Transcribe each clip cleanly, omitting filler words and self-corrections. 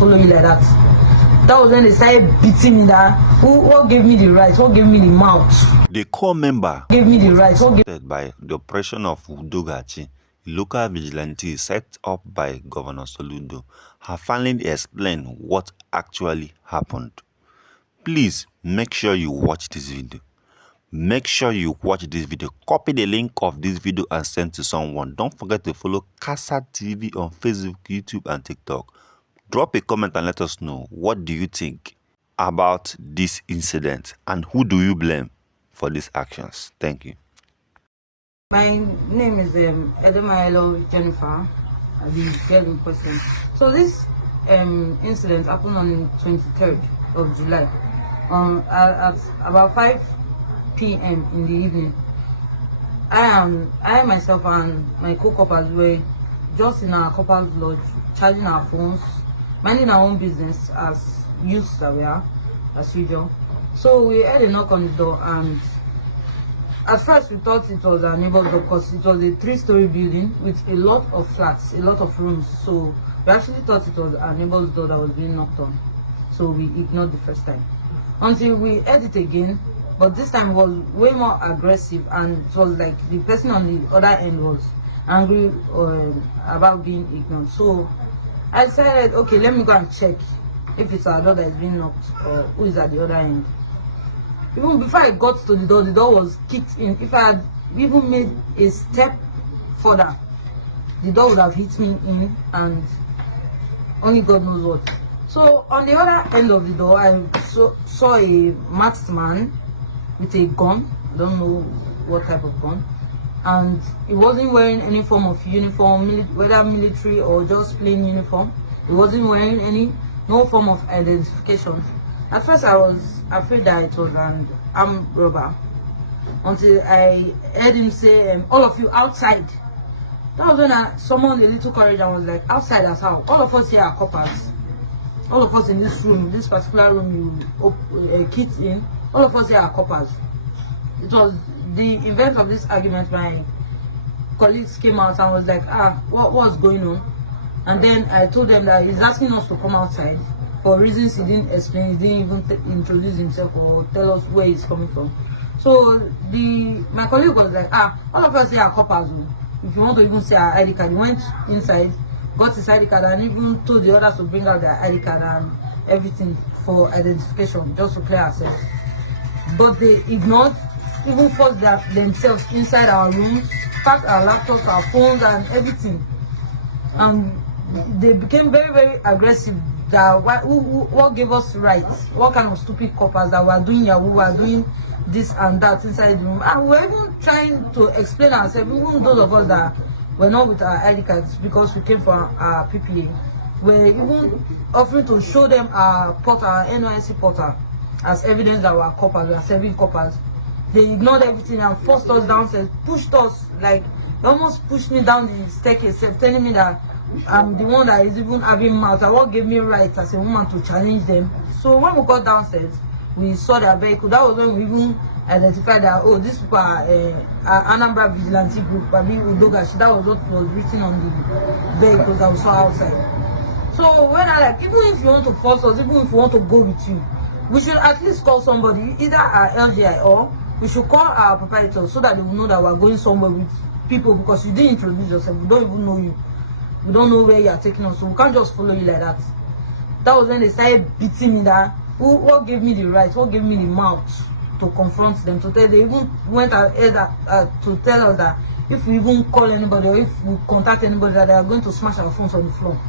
follow you like that. That was when they started beating me. That what gave me the right? What gave me the mouth? The core member Gave me the right. What gave by the operation of Udogachi, a local vigilante set up by Governor Soludo, have finally explained what actually happened. Please make sure you watch this video. Make sure you watch this video. Copy the link of this video and send to someone. Don't forget to follow Casa TV on Facebook, YouTube, and TikTok. Drop a comment and let us know what do you think about this incident and who do you blame for these actions. Thank you. My name is Edemayelo Jennifer. I've been girl in question. So this incident happened on the 23rd of July. At about 5 p.m. in the evening. I myself and my co-coppers were just in our coppers lodge, charging our phones, minding our own business as youths that we are, as usual. So we heard a knock on the door, and at first we thought it was our neighbor's door because it was a 3-story building with a lot of flats, a lot of rooms. So we actually thought it was our neighbor's door that was being knocked on. So we ignored the first time. Until we heard it again, but this time it was way more aggressive, and it was like the person on the other end was angry about being ignored. So I decided, okay, let me go and check if it's our door that is being knocked or who is at the other end. Even before I got to the door was kicked in. If I had even made a step further, the door would have hit me in, and only God knows what. So on the other end of the door, I saw a masked man with a gun. I don't know what type of gun, and he wasn't wearing any form of uniform, whether military or just plain uniform. He wasn't wearing no form of identification. At first I was afraid that it was an armed robber, until I heard him say, all of you outside. That was when I summoned a little courage and was like, outside as how? All of us here are coppers. All of us in this room, this particular room you kids in, all of us here are coppers. It was the event of this argument. My colleagues came out and was like, what's going on? And then I told them that he's asking us to come outside for reasons he didn't explain. He didn't even introduce himself or tell us where he's coming from. So my colleague was like, all of us here are coppers. If you want to even say our ID card, he went inside, got his ID card, and even told the others to bring out their ID card and everything for identification, just to clear ourselves. But they ignored, even forced themselves inside our rooms, packed our laptops, our phones, and everything. They became very, very aggressive. What gave us rights? What kind of stupid coppers that were doing Yahoo, were doing this and that inside the room? And we're even trying to explain ourselves, even those of us that were not with our ID cards because we came from our PPA. We're even offering to show them our portal, our NYC portal, as evidence that we're coppers, we are serving coppers. They ignored everything and forced us downstairs, pushed us, like they almost pushed me down the staircase, telling me that I'm the one that is even having mouth. And what gave me right as a woman to challenge them. So when we got downstairs, we saw their vehicle. That was when we even identified that, these people are Anambra vigilante group, Babi Udogachi. That was what was written on the vehicles that we saw outside. So when I even if you want to force us, even if you want to go with you, we should at least call somebody, either our LGI or we should call our proprietors so that they will know that we're going somewhere with people, because you didn't introduce yourself. We don't even know you. We don't know where you are taking us, so we can't just follow you like that. That was when they started beating me. That what gave me the right, what gave me the mouth to confront them, to tell. They even went ahead to tell us that if we even call anybody or if we contact anybody, that they are going to smash our phones on the floor.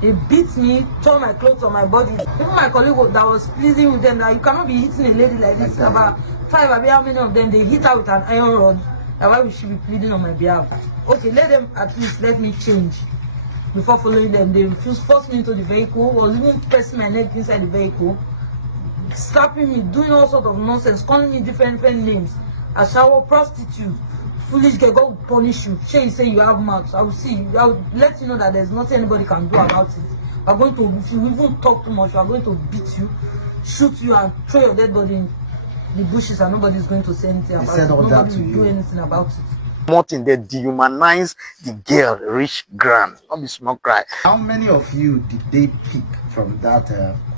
They beat me, tore my clothes on my body. Even my colleague that was pleading with them that you cannot be hitting a lady like this. About 5, how many of them they hit her with an iron rod. Why we should be pleading on my behalf? Okay, let them at least let me change before following them. They refused, forced me into the vehicle, was even pressing my neck inside the vehicle, slapping me, doing all sorts of nonsense, calling me different names. A shower prostitute, foolish girl, God will punish you. She say you have mouth. I will see you. I will let you know that there's nothing anybody can do about it. We're going to, if you even talk too much, we're going to beat you, shoot you, and throw your dead body in the bushes, and nobody's going to say anything about it. Nobody will do anything about it. Martin, they dehumanize the girl, rich grand. Not be small cry. How many of you did they pick from that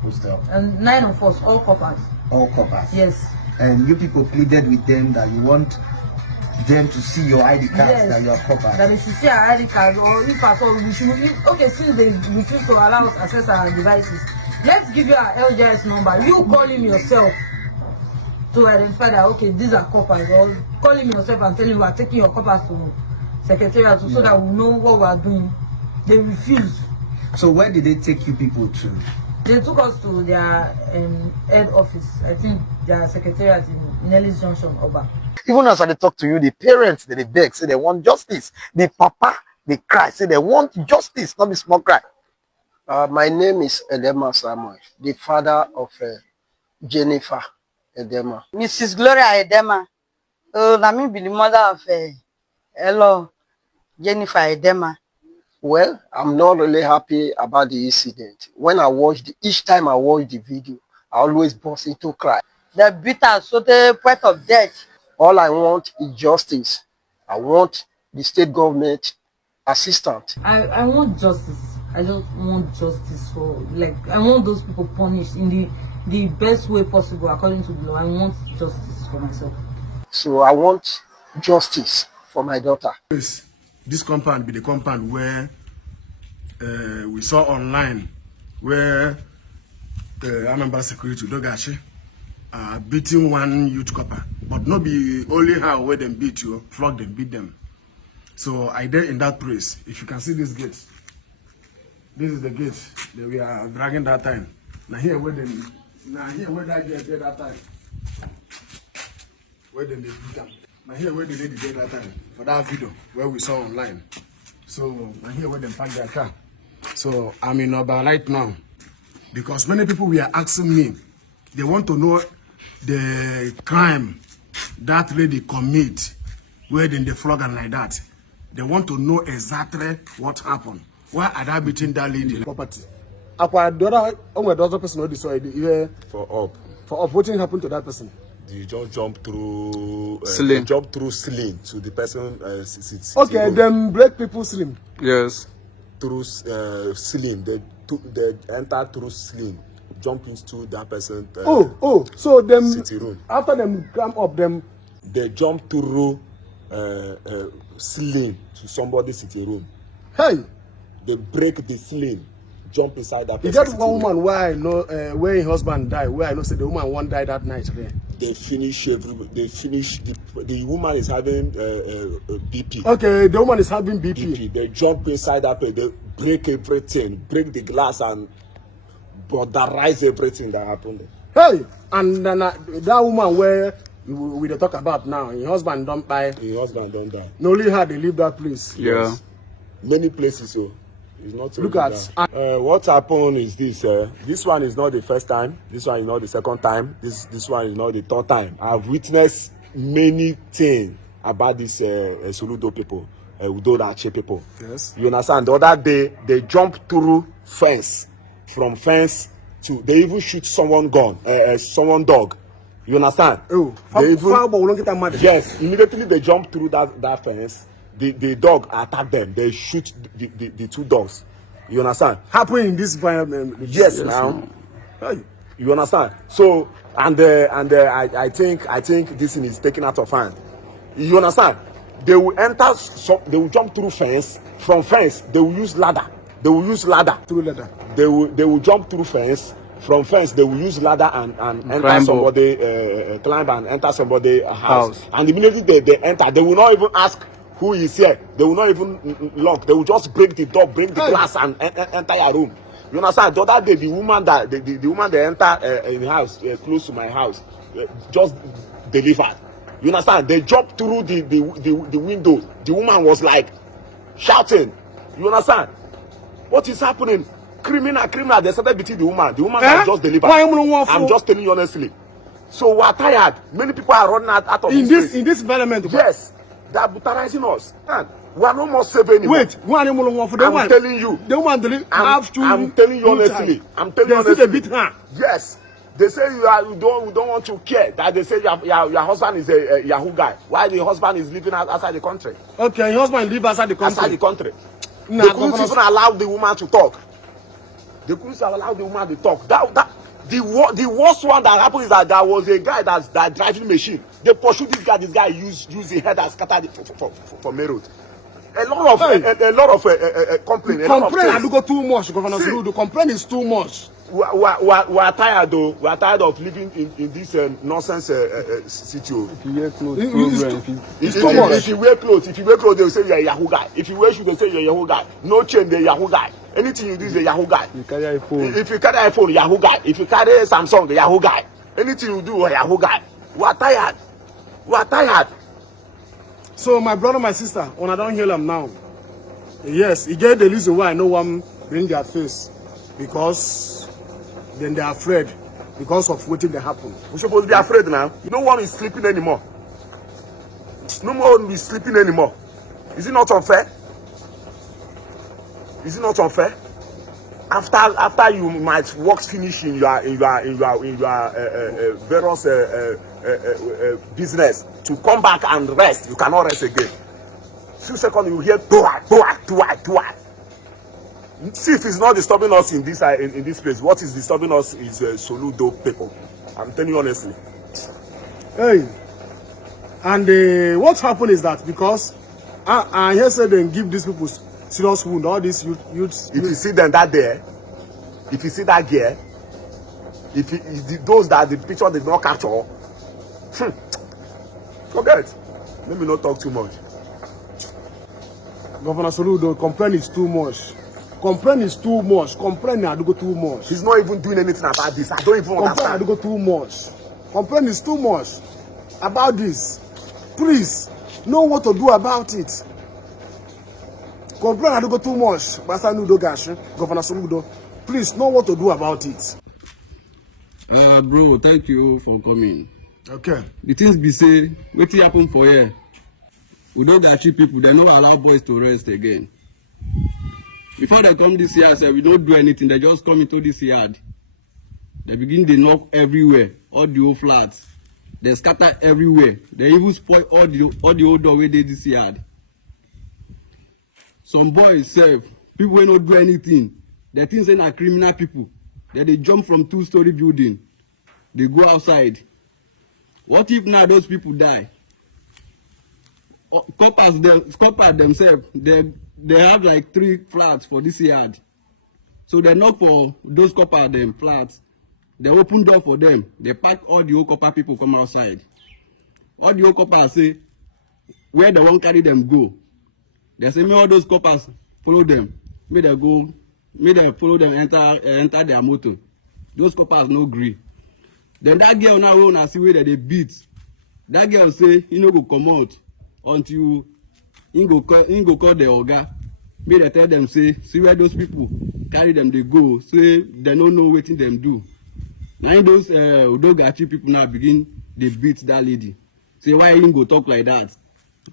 hostel? 9 of us, all coppers. All coppers? Yes. And you people pleaded with them that you want them to see your ID cards, yes, that you are coppers? That we should see our ID cards, or if at all we should, okay, since they refuse to allow us access our devices, let's give you our LGS number. You call him yourself to identify that, okay, these are coppers, or call him yourself and tell him we are taking your coppers to secretariat so that we know what we are doing. They refuse. So where did they take you people to? They took us to their head office. I think their secretariat in Nelly's Junction, Oba. Even as I talk to you, the parents, they beg, say they want justice. The papa, they cry, say they want justice, not be small cry. My name is Edema Samuel, the father of Jennifer Edema. Mrs. Gloria Edema. Let me be the mother of hello, Jennifer Edema. Well, I'm not really happy about the incident. When I watched, each time I watch the video, I always burst into cry. They beat us to the point of death. All I want is justice. I want the state government assistance. I want justice. I just want justice for, like, I want those people punished in the best way possible according to the law. I want justice for myself. So I want justice for my daughter. This compound be the compound where we saw online where Anambra security Dogashi beating one youth corper, but not be only how where them beat you, flog them, beat them. So I did in that place. If you can see this gate, this is the gate that we are dragging that time. Now here where them, that gate did that time, where them they beat them. Now here where they did that time for that video where we saw online. So now here where them park their car. So I'm in Oba right now because many people were asking me, they want to know the crime that lady commit, where then they flog and like that. They want to know exactly what happened. Why are they beating that lady? Property. The other person decided for up. What happened to that person? You just jump through ceiling. Jump through ceiling to the person sits. Okay, then break people's slim. Yes. Through ceiling, they enter through ceiling, jump into that person. So them sitting room. After them come up, them they jump through ceiling to somebody's sitting room. Hey, they break the ceiling, jump inside that person. You get one woman where I know where her husband died, where I know say the woman one died that night there. They finish the woman is having BP. Okay, the woman is having BP. They jump inside that place, they break everything, break the glass and burderize everything that happened. Hey, and then that woman where we talk about now, her husband don't die. Her husband don't die. No, only her they leave that place. Yeah. Yes. Many places so. It's not look at what happened is this. This one is not the first time. This one is not the second time. This one is not the third time. I've witnessed many things about this Soludo people, Udodache people. Yes. You understand? The other day they jumped through fence, from fence to they even shoot someone gun, someone dog. You understand? Oh, yes. Immediately they jump through that fence. The dog attack them. They shoot the two dogs. You understand? Happen in this environment. Yes, now. Hey. You understand? So I think this thing is taken out of hand. You understand? They will enter. They will jump through fence. From fence, they will use ladder. Through ladder. They will jump through fence. From fence, they will use ladder and enter somebody, climb and enter somebody's house. And immediately they enter, they will not even ask who is here. They will not even lock. They will just break the door, break the glass, and enter your room. You understand? The other day, the woman that they enter in the house, close to my house, just delivered. You understand? They jumped through the window. The woman was like shouting. You understand? What is happening? Criminal. They started beating the woman. The woman that just delivered. I'm just telling you honestly. So we are tired. Many people are running out of in this environment. Yes. They are brutalizing us. Man, we are no more safe anymore. Wait, I'm telling you. The woman have to. I'm telling you honestly. I'm telling you honestly. Beat her. Yes. They say you don't want to care. That they say your husband is a Yahoo guy. Why the husband is living outside the country? Okay, your husband live outside the country. Outside the country. Nah, they couldn't even allow the woman to talk. They couldn't allow the woman to talk. The worst one that happened is that there was a guy that driving machine. They pursued this guy. This guy used the head and scattered it for main road. A lot of complaint. Complaint I do go too much, Governor Soludo. Complaint is too much. We are tired though. We are tired of living in this nonsense situation. If you wear clothes, it's too much. If you wear clothes, they will say you're a Yahoo guy. If you wear shoes, they say you're a Yahoo guy. No chain, they're a Yahoo guy. Anything you do is a Yahoo guy. You carry iPhone. If you carry iPhone, Yahoo guy. If you carry Samsung, Yahoo guy. Anything you do, a Yahoo guy. We are tired. We are tired. So my brother, my sister, when I don't hear them now, yes, he get the reason why no one bring their face, because then they are afraid because of what they happen. We're supposed to be afraid now. No one is sleeping anymore. No one is sleeping anymore. Is it not unfair? Is it not unfair? After you might work finish in your various business to come back and rest, you cannot rest again. Few seconds you hear toa. See if it's not disturbing us in this place. What is disturbing us is Soludo people. I'm telling you honestly. Hey, and what happened is that because I hear say they give these people serious wound, all these youths. If you see them that there, if you see that gear, those that the picture did not capture, forget. Let me not talk too much. Governor Soludo, complaint is too much. Complaint is too much. Complaint I do go too much. He's not even doing anything about this. I don't even understand. Complaint I do go too much. Complaint is too much about this. Please, know what to do about it. Complaint I do go too much. Governor Soludo, please know what to do about it. Bro, thank you for coming. Okay. The things be say, what happen for here? We don't get cheap people, they don't allow boys to rest again. Before they come this year, we don't do anything, they just come into this yard. They begin to knock everywhere, all the old flats. They scatter everywhere. They even spoil all the old doorway they this yard. Some boys serve, people will not do anything. They think they are criminal people. They jump from 2-story building. They go outside. What if now those people die? Coppers themselves, they have like 3 flats for this yard. So they knock for those copper them flats. They open door for them. They pack all the old copper people come outside. All the old coppers say, where they won't carry them go. They say, may all those coppers follow them. May they go, may they follow them enter their motor. Those coppers no agree. Then that girl now wanna see where they beat. That girl say, he no go come out until he go call the oga. May they tell them, say, see where those people carry them, they go. Say, they don't know what them do. Now those Udogachi people now begin, they beat that lady. Say, why you go talk like that?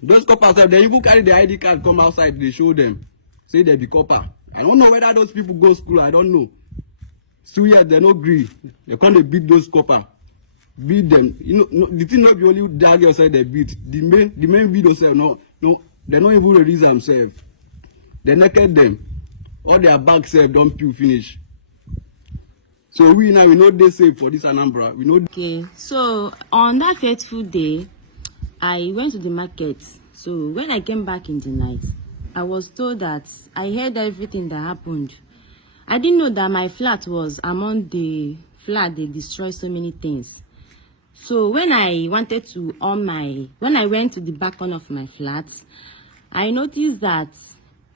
Those coppers, they even carry the ID card, come outside, they show them. Say they be copper. I don't know whether those people go school, I don't know. So yeah, they no agree. They can't beat those copper. Beat them. You know, the thing not be only that girl side they beat. The main video say no, they don't even release themselves. They naked them. All their bags self don't peel finish. So we know they safe for this Anambra. We know. Okay, so on that fateful day, I went to the market. So when I came back in the night, I was told that I heard everything that happened. I didn't know that my flat was among the flat they destroyed so many things. So when I wanted to when I went to the balcony of my flat, I noticed that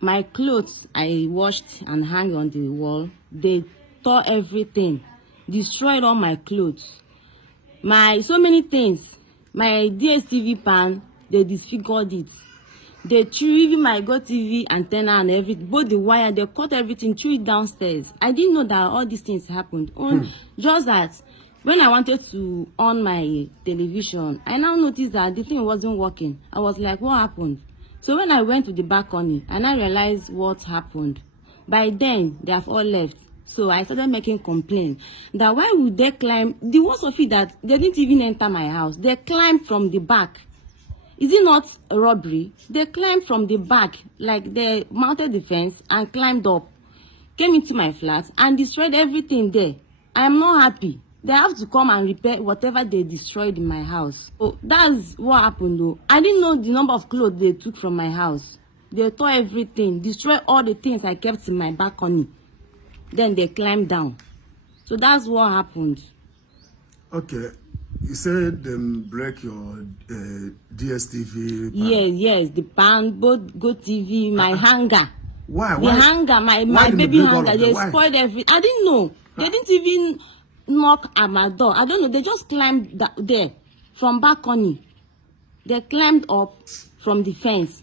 my clothes I washed and hung on the wall, they tore everything, destroyed all my clothes. So many things. My DSTV pan, they disfigured it. They threw even my GoTV antenna and everything, both the wire, they cut everything, threw it downstairs. I didn't know that all these things happened. Just that when I wanted to on my television, I now noticed that the thing wasn't working. I was like, what happened? So when I went to the balcony, I now realized what happened. By then, they have all left. So I started making complaints that why would they climb? The worst of it that they didn't even enter my house. They climbed from the back. Is it not a robbery? They climbed from the back, like they mounted the fence and climbed up, came into my flat and destroyed everything there. I am not happy. They have to come and repair whatever they destroyed in my house. So that's what happened though. I didn't know the number of clothes they took from my house. They tore everything, destroyed all the things I kept in my balcony. Then they climbed down. So that's what happened. Okay. You said break your DSTV. Yes, the pan, both Go TV, my hanger. Why? The hanger, my baby hanger, they Why? spoiled everything. I didn't know. They didn't even knock at my door. I don't know. They just climbed there from balcony. They climbed up from the fence,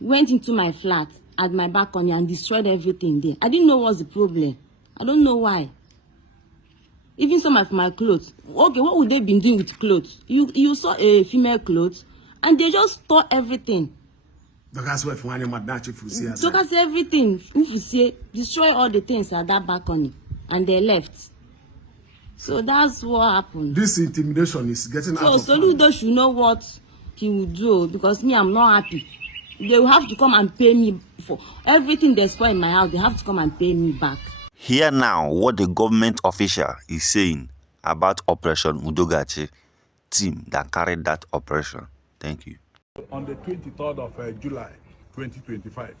went into my flat at my balcony and destroyed everything there. I didn't know what's the problem. I don't know why. Even some of my clothes. Okay, what would they been doing with clothes? You saw a female clothes and they just tore everything. That's what one of my see. So that's everything. If you say destroy all the things at that balcony and they left. So that's what happened. This intimidation is getting out of hand. So Soludo should know what he will do because me, I'm not happy. They will have to come and pay me for everything they spoil in my house. They have to come and pay me back. Hear now what the government official is saying about Operation Udogachi team that carried that operation. Thank you. On the 23rd of July 2025,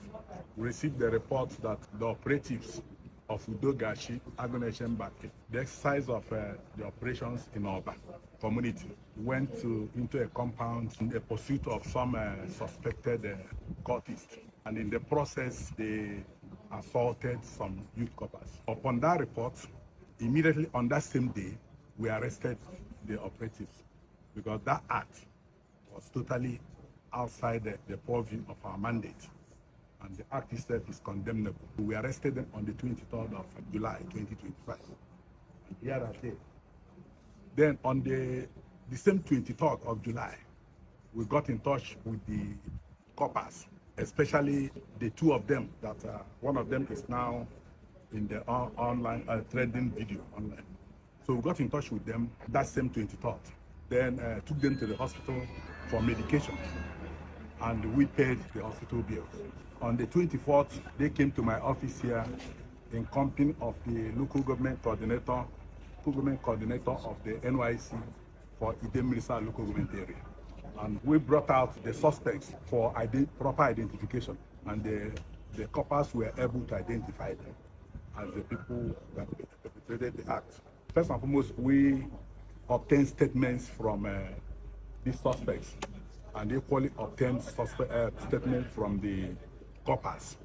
we received the report that the operatives of Udogachi, Agoneshembake, the exercise of the operations in Oba community, went into a compound in the pursuit of some suspected cultists. And in the process, they assaulted some youth corpers. Upon that report, immediately on that same day, we arrested the operatives because that act was totally outside the purview of our mandate, and the act itself is condemnable. We arrested them on the 23rd of July 2025. Here are they. Then on the same 23rd of July, we got in touch with the corpers, especially the two of them that one of them is now in the online trading video online. So we got in touch with them that same 23rd. Then took them to the hospital for medication, and we paid the hospital bills. On the 24th, they came to my office here in company of the local government coordinator of the NYC for Idemrisa local government area. And we brought out the suspects for proper identification, and the coppers were able to identify them as the people that perpetrated the act. First and foremost, we obtained statements from these suspects, and equally obtained statements from the coppers.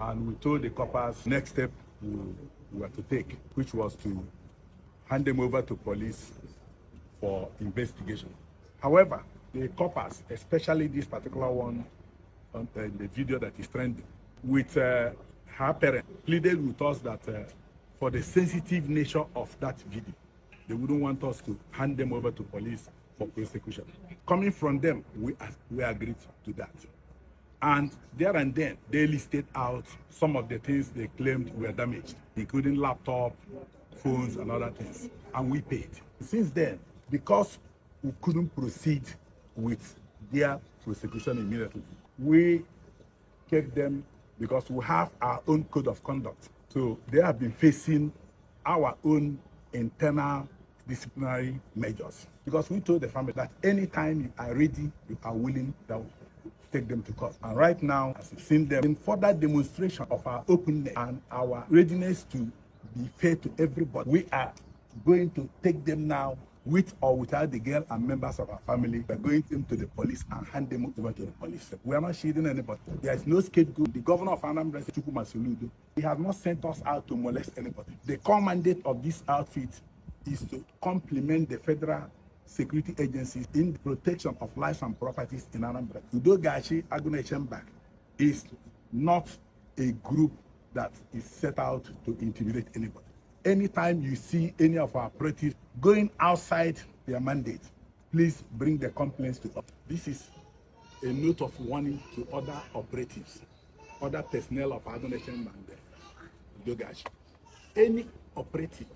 And we told the coppers next step we were to take, which was to hand them over to police for investigation. However, the coppers, especially this particular one on the video that is trending, with her parent, pleaded with us that for the sensitive nature of that video, they wouldn't want us to hand them over to police for prosecution. Coming from them, we agreed to that. And there and then, they listed out some of the things they claimed were damaged, including laptop, phones, and other things. And we paid. Since then, because we couldn't proceed with their prosecution immediately, we kept them because we have our own code of conduct. So they have been facing our own internal disciplinary measures, because we told the family that anytime you are ready, you are willing, that take them to court. And right now, as you've seen them, in further demonstration of our openness and our readiness to be fair to everybody, we are going to take them now, with or without the girl and members of our family. We're going them to the police and hand them over to the police. We are not shielding anybody. There is no scapegoat. The governor of Anambra, Soludo, he has not sent us out to molest anybody. The core mandate of this outfit is to complement the federal security agencies in the protection of lives and properties in Anambra. Udogachi Agoneshembake is not a group that is set out to intimidate anybody. Anytime you see any of our operatives going outside their mandate, please bring the complaints to us. This is a note of warning to other operatives, other personnel of Agoneshembake and Udogachi. any operative,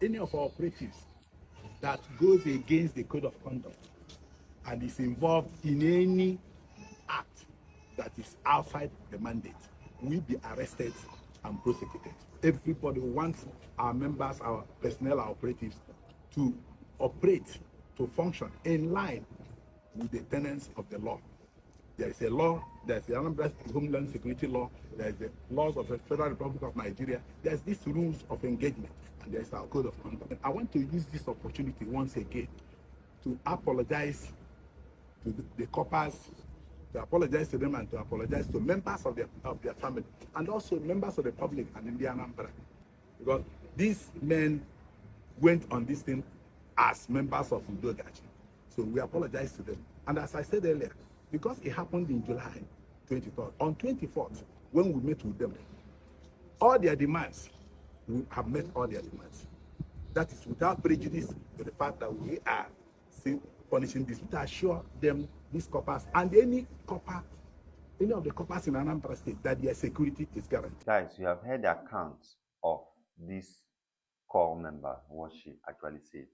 any of our operatives that goes against the code of conduct and is involved in any act that is outside the mandate will be arrested and prosecuted. Everybody wants our members, our personnel, our operatives to operate, to function in line with the tenets of the law. There is a law, there's the Anambra Homeland Security Law, there's the laws of the Federal Republic of Nigeria, there's these rules of engagement, and there's our code of conduct. And I want to use this opportunity once again to apologize to the coppers, to apologize to them and to apologize to members of their family, and also members of the public and in the Anambra. Because these men went on this thing as members of Udogachi. So we apologize to them. And as I said earlier, because it happened in July 23rd, on 24th, when we met with them, all their demands, we have met all their demands. That is without prejudice to the fact that we are still punishing this. To assure them, these coppers, and any of the coppers in Anambra State, that their security is guaranteed. Guys, you have heard the accounts of this core member, what she actually said.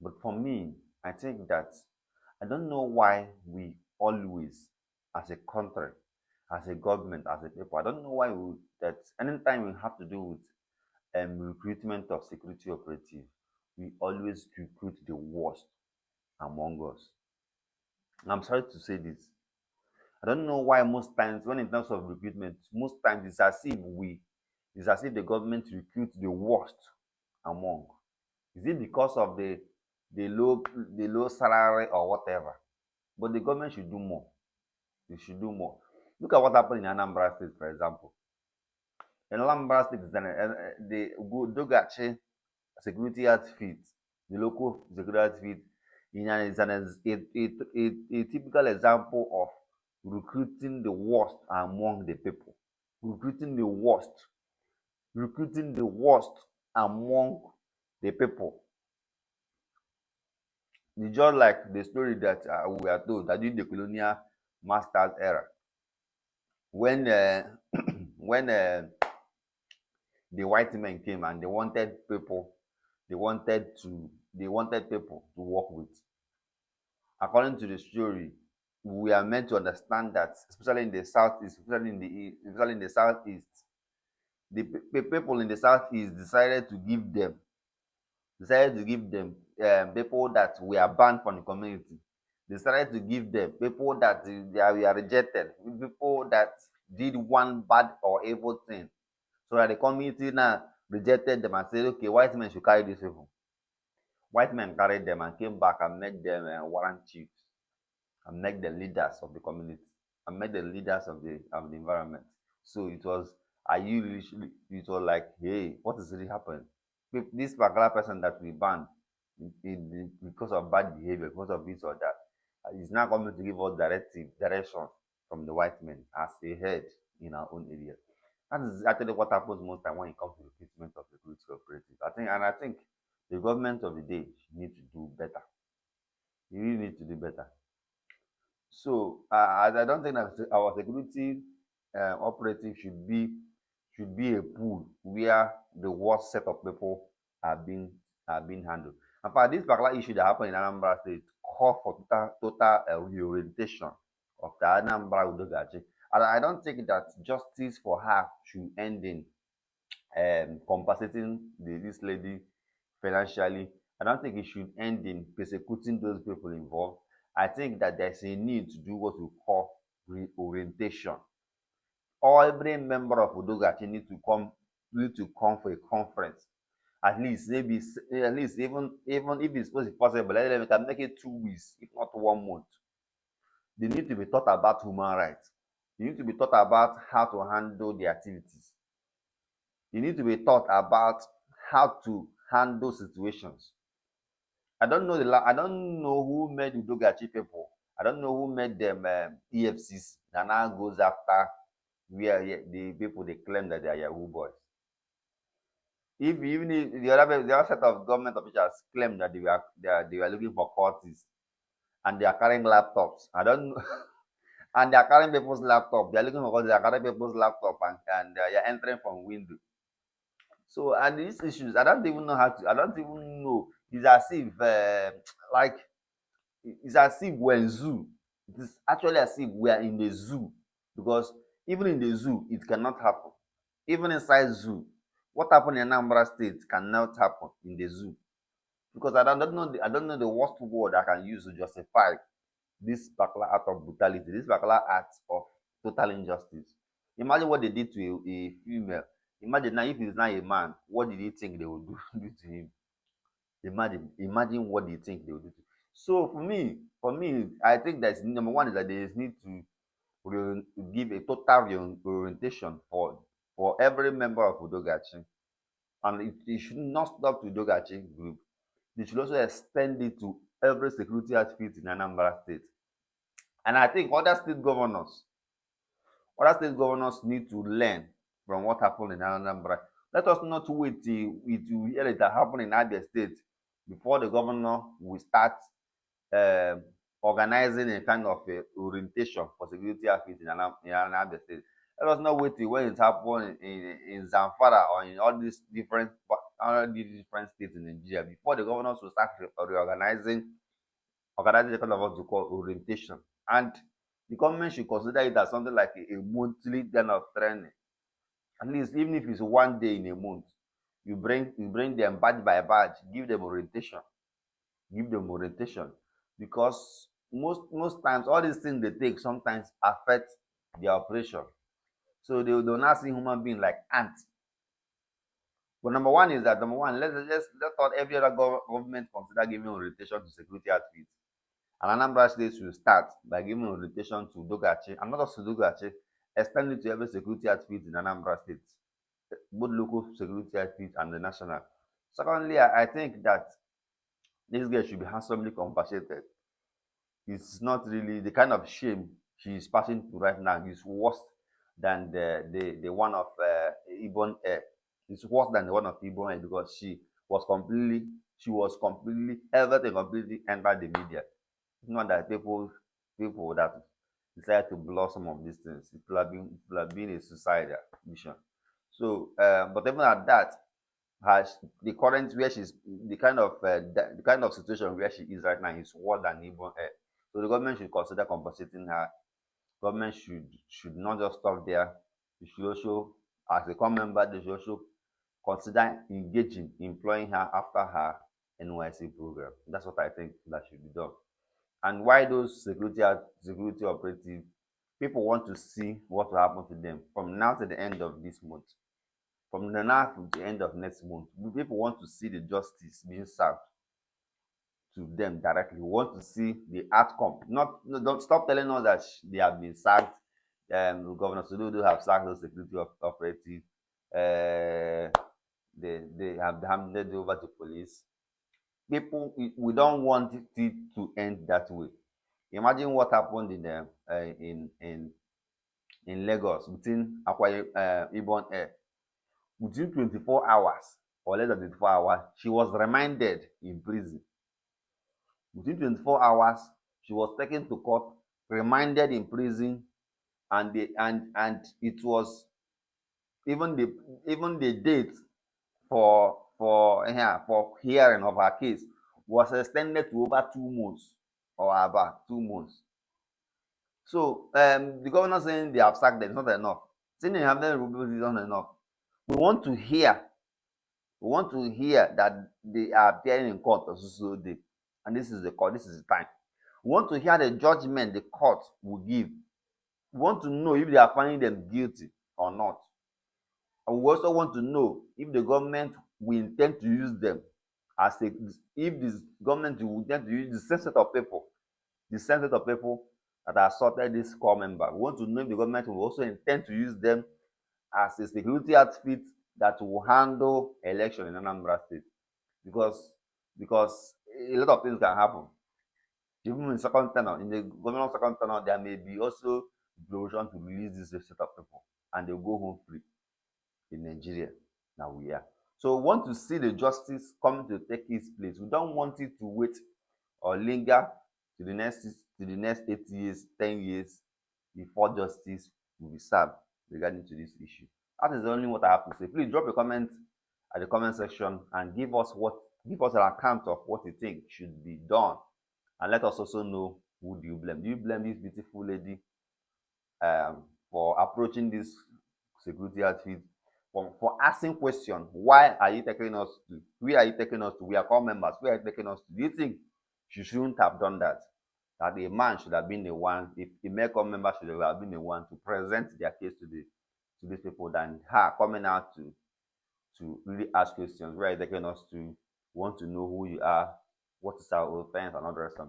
But for me, I think that I don't know why we always, as a country, as a government, as a people, I don't know why that anytime we have to do with recruitment of security operatives, we always recruit the worst among us. I'm sorry to say this. I don't know why most times, when in terms of recruitment, most times it's as if the government recruits the worst among. Is it because of the low salary or whatever? But the government should do more. They should do more. Look at what happened in Anambra State, for example. In Anambra State, the Dogachi security outfit, the local security outfit, is a typical example of recruiting the worst among the people. Recruiting the worst among the people. It's just like the story that we are told that during the colonial masters era, when when the white men came and they wanted people to work with. According to the story, we are meant to understand that, especially in the southeast, especially in the southeast, the people in the southeast decided to give them people that were banned from the community. They decided to give them people that they were rejected, people that did one bad or evil thing, so that the community now rejected them and said, okay, white men should carry these people. White men carried them and came back and made them warrant chiefs, and made them leaders of the community, and made them leaders of the environment. So it was like, hey, what is really happening? This particular person that we banned because of bad behavior, because of this or that, is now coming to give us direction from the white men as a head in our own area. That is actually what happens most time when it comes to the recruitment of security operatives. I think the government of the day need to do better. You really need to do better. So I don't think that our security operative should be a pool where the worst set of people are being handled. And for this particular issue that happened in Anambra State, call for total reorientation of the Anambra Udogachi. And I don't think that justice for her should end in compensating this lady financially. I don't think it should end in persecuting those people involved. I think that there's a need to do what we call reorientation. Every member of Udogachi need to come for a conference. At least even if it's possible, let them can make it 2 weeks, if not 1 month. They need to be taught about human rights. They need to be taught about how to handle the activities. They need to be taught about how to handle situations. I don't know who made Udogachi people. I don't know who made them EFCs that now goes after where the people they claim that they are Yahoo boys. Even if the other set of government officials claim that they were looking for courts and they are carrying laptops. I don't know. And they are carrying people's laptop. They are looking for courts, they are carrying people's laptop and they are entering from window. So, and these issues, I don't even know how to. I don't even know. It's as if, like, it's as if we're in zoo. It is actually as if we are in the zoo, because even in the zoo, it cannot happen. Even inside zoo, what happened in Anambra State cannot happen in the zoo, because I don't know the worst word I can use to justify this particular act of brutality, this particular act of total injustice. Imagine what they did to a female. Imagine now if he's not a man, what did he think they would do to him? Imagine what they think they would do. So for me, I think that number one is that there is need to give a total orientation for every member of Udogachi, and it should not stop to Udogachi group. They should also extend it to every security outfit in Anambra State. And I think other state governors need to learn from what happened in Anambra. Let us not wait till we hear it happen in Abia State before the governor will start um organizing a kind of orientation for security outfit in Anambra State. Let us not wait till when it happens in Zamfara or in all these different states in Nigeria before the governors will start reorganizing organizing a kind of what you call orientation. And the government should consider it as something like a monthly kind of training. At least even if it's one day in a month, you bring them badge by badge, give them orientation, because most times all these things they take sometimes affect their operation. So they will not see human being like ants. But number one is that let not every other government consider giving orientation to security outfits. And Anambra State should start by giving orientation to Dogachi, and not just to Dogachi, extend it to every security outfit in Anambra State, both local security outfit and the national. Secondly, I think that this girl should be handsomely compensated. It's not really the kind of shame she is passing through right now is worse than the one of Ibon Air. It's worse than the one of Ibon Air because she was completely everything completely entered the media. It's not that people that decide to blow some of these things. People have been a suicidal mission. So, but even at that, has the current where she's the kind of situation where she is right now is worse than even her. So the government should consider compensating her. Government should not just stop there. They should also, as a common member, they should also consider engaging, employing her after her NYC program. That's what I think that should be done. And why those security operatives, people want to see what will happen to them from now to the end of this month. From the now to the end of next month, people want to see the justice being served to them directly. We want to see the outcome. Don't stop telling us that they have been sacked. Governor Soludo have sacked those security operatives. They have handed over to police. People, we don't want it to end that way. Imagine what happened in Lagos between Ibon Air. Within 24 hours or less than 24 hours, she was remanded in prison. Within 24 hours, she was taken to court, remanded in prison, and it was even the date for hearing of her case was extended to over 2 months or about 2 months. So the governor saying they have sacked them is not enough. Saying they have them removed is not enough. We want to hear that they are appearing in court on so day, and this is the court. This is the time. We want to hear the judgment the court will give. We want to know if they are finding them guilty or not. And we also want to know if the government will intend to use them if this government will intend to use the same set of people that assaulted this core member. We want to know if the government will also intend to use them as a security outfit that will handle election in Anambra State, because a lot of things can happen. Even in second tenor, in the governor's second tenor, there may be also provision to release this set of people, and they'll go home free in Nigeria. Now we are. So we want to see the justice coming to take its place. We don't want it to wait or linger to the next 8 years, 10 years before justice will be served regarding to this issue. That is only what I have to say. Please drop a comment at the comment section and give us an account of what you think should be done, and let us also know who do you blame. Do you blame this beautiful lady for approaching this security outfit, for asking questions? Why are you taking us to? Where are you taking us to? We are called members. Where are you taking us to? Do you think she shouldn't have done that? That a man should have been the one, if the MECOM member should have been the one to present their case to these people, than her coming out to really ask questions. Where are you taking us to? We want to know who you are, what is our offense, and all the rest of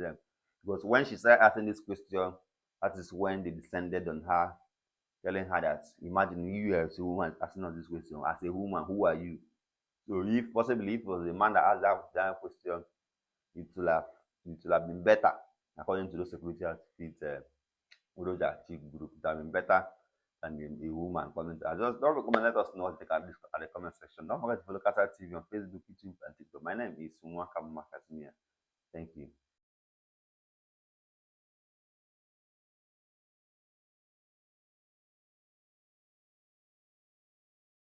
them. Because when she started asking this question, that is when they descended on her, telling her that, imagine you as a woman asking us this question. As a woman, who are you? So if possibly if it was a man that asked that question, it will have been better, according to those security outfit, those chief group. It would have been better than a woman coming to. Just don't recommend, let us know at the comment section. Don't forget to follow Kasa TV on Facebook, YouTube, and TikTok. My name is Sumwa Kamuma Kasimia. Thank you.